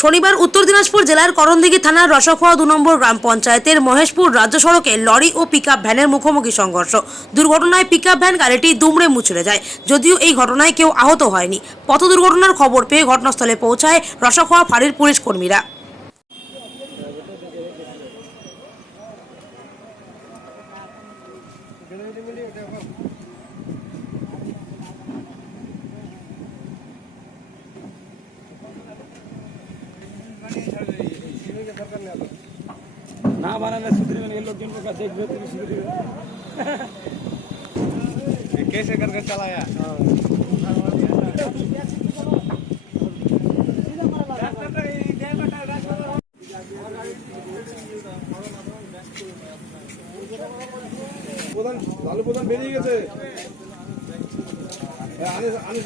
শনিবার উত্তর দিনাজপুর জেলার করণদিঘি থানার রসখোয়া দু নম্বর গ্রাম পঞ্চায়েতের মহেশপুর রাজ্য সড়কে লরি ও পিকআপ ভ্যানের মুখোমুখি সংঘর্ষ। দুর্ঘটনায় পিকআপ ভ্যান গাড়িটি দুমড়ে মুচড়ে যায়। যদিও এই ঘটনায় কেউ আহত হয়নি। পথ দুর্ঘটনার খবর পেয়ে ঘটনাস্থলে পৌঁছায় রসখোয়া ফাঁড়ির পুলিশ কর্মীরা। না বানালে सुधरेगा नहीं लोग जिनको का देख रहे तो सुधरेगा कैसे करके चलाया প্রধান ভালো প্রধান বেরিয়ে গেছে হ্যাঁ, আনিস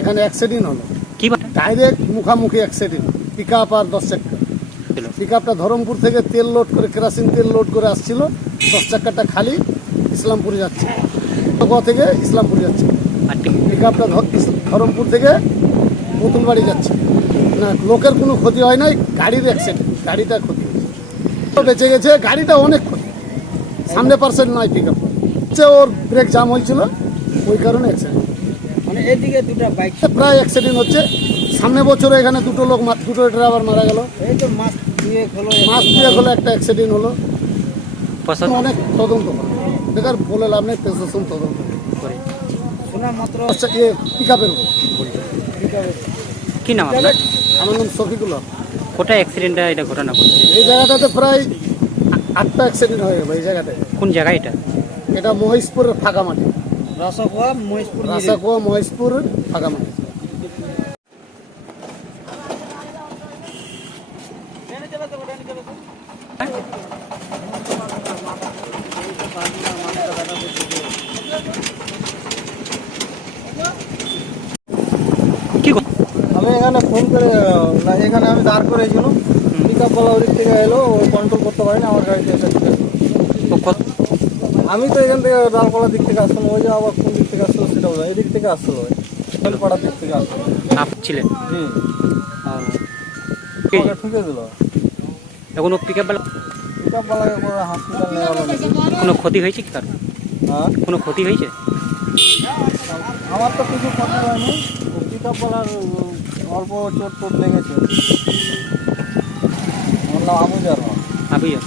এখানে অ্যাক্সিডেন্ট হলো। কি ডাইরেক্ট মুখামুখি অ্যাক্সিডেন্ট পিক আপ আর দশ চাক্কা। পিক আপটা ধরমপুর থেকে তেল লোড করে কেরাসিন তেল লোড করে আসছিল। দশ চাক্কাটা খালি ইসলামপুরে যাচ্ছে। গোয়া থেকে ইসলামপুর যাচ্ছে। পিক আপটা ধরমপুর থেকে পুতুলবাড়ি যাচ্ছে। না লোকের কোনো ক্ষতি হয় নাই গাড়ির অ্যাক্সিডেন্ট গাড়িটা ক্ষতি হয়েছে। বেঁচে গেছে গাড়িটা অনেক ক্ষতি। সামনে পার্সেন্ট নয় পিক আপ ওর ব্রেক জাম হয়েছিল ওই কারণে অ্যাক্সিডেন্ট মানে এদিকে দুটো বাইক প্রায় অ্যাক্সিডেন্ট হচ্ছে। সামনে বছর এখানে দুটো লোক দুটো ড্রাইভার মারা গেল। এই তো মাছ দিয়ে হলো। মাস দিয়ে হলো একটা অ্যাক্সিডেন্ট হলো। অনেক তদন্ত করে। বেকার বলে লাভ নেই প্রশাসন তদন্ত করে। শোনা মাত্র আচ্ছা ইয়ে পিক আপের কি নাম আপনার? আমার নাম শফিকুল হক। কোথায় অ্যাক্সিডেন্টটা এটা ঘটনা ঘটছে? এই জায়গাটাতে প্রায় আটটা অ্যাক্সিডেন্ট হয়ে গেল এই জায়গাটায় কোন জায়গা এটা? এটা মহেশপুরের ফাঁকা মাটি রসগোয়া মহেশপুর রাসাকুয়া মহেশপুরের ফাঁকা মাটি আমি এখানে ফোন করে এখানে আমি দাঁড় করেছিলাম পিক ওদিক থেকে এলো ও কন্ট্রোল করতে পারেনি আমার গাড়িতে এসে আমি তো এখান থেকে ডালপাড়ার দিক থেকে আসলাম ওই যে আবার কোন দিক থেকে আসলো সেটা না এদিক থেকে আসলো ডালপাড়ার দিক থেকে আসলো। ছিলেন জি আমাকে ঠুকে দিল। এখন ও পিক আপ পিক আপ বলাকে করে হসপিটাল নিয়ে গেলো। কোনো ক্ষতি হয়েছে কি তার? হ্যাঁ? কোনো ক্ষতি হয়েছে? আমার তো কিছু কথা হয়নি পিক আপ বলার অল্প চোট টোট লেগেছে। నా మామూలు అభియర్